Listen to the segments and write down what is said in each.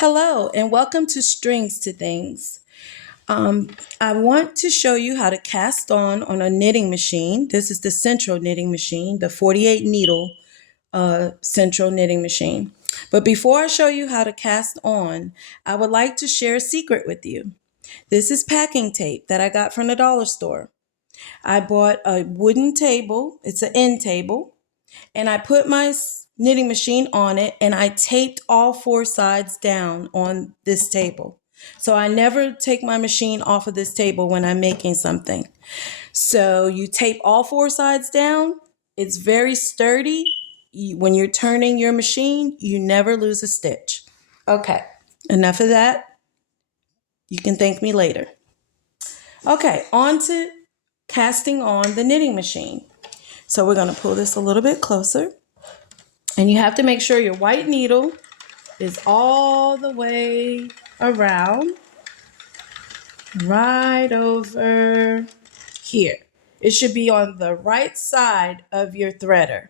Hello, and welcome to Strings to Things. I want to show you how to cast on a knitting machine. This is the Central knitting machine, the 48 needle Central knitting machine. But before I show you how to cast on, I would like to share a secret with you. This is packing tape that I got from the dollar store. I bought a wooden table, it's an end table, and I put my knitting machine on it and I taped all four sides down on this table. So I never take my machine off of this table when I'm making something. So you tape all four sides down. It's very sturdy. When you're turning your machine, you never lose a stitch. Okay, enough of that. You can thank me later. Okay, on to casting on the knitting machine. So we're going to pull this a little bit closer. And you have to make sure your white needle is all the way around, right over here. It should be on the right side of your threader,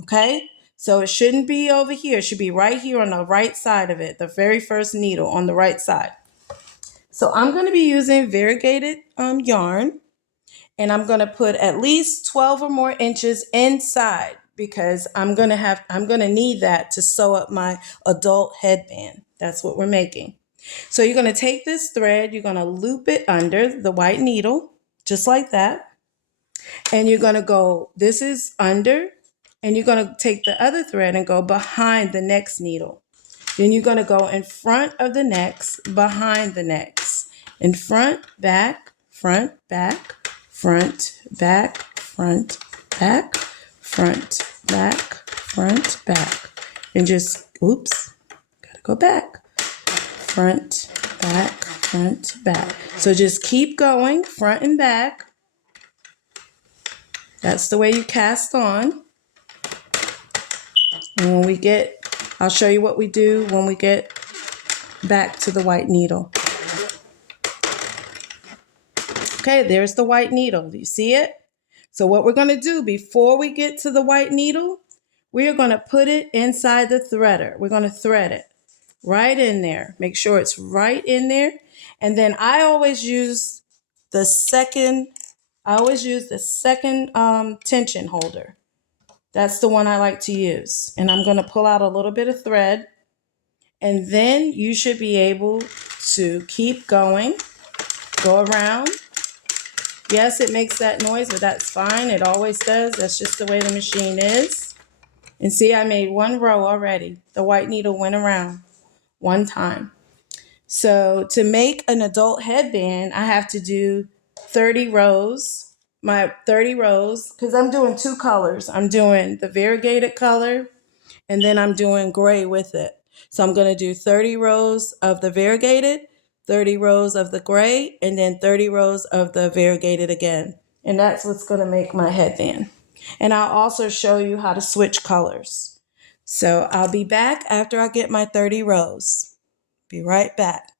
okay? So it shouldn't be over here. It should be right here on the right side of it, the very first needle on the right side. So I'm going to be using variegated yarn, and I'm going to put at least 12 or more inches inside because I'm going to need that to sew up my adult headband. That's what we're making. So you're going to take this thread, you're going to loop it under the white needle, just like that. And you're going to go, this is under, and you're going to take the other thread and go behind the next needle. Then you're going to go in front of the next, behind the next. In front, back, front, back, front, back, front, back, front, back, front, back. And just, oops, gotta go back. Front, back, front, back. So just keep going, front and back. That's the way you cast on. And when we get, I'll show you what we do when we get back to the white needle. Okay, there's the white needle. Do you see it? So what we're going to do before we get to the white needle, we are going to put it inside the threader. We're going to thread it right in there. Make sure it's right in there. And then I always use the second tension holder. That's the one I like to use. And I'm going to pull out a little bit of thread. And then you should be able to keep going, go around. Yes, it makes that noise, but that's fine. It always does. That's just the way the machine is. And see, I made one row already. The white needle went around one time. So to make an adult headband, I have to do 30 rows. My 30 rows, because I'm doing two colors. I'm doing the variegated color, and then I'm doing gray with it. So I'm going to do 30 rows of the variegated, 30 rows of the gray, and then 30 rows of the variegated again. And that's what's going to make my headband. And I'll also show you how to switch colors. So I'll be back after I get my 30 rows. Be right back.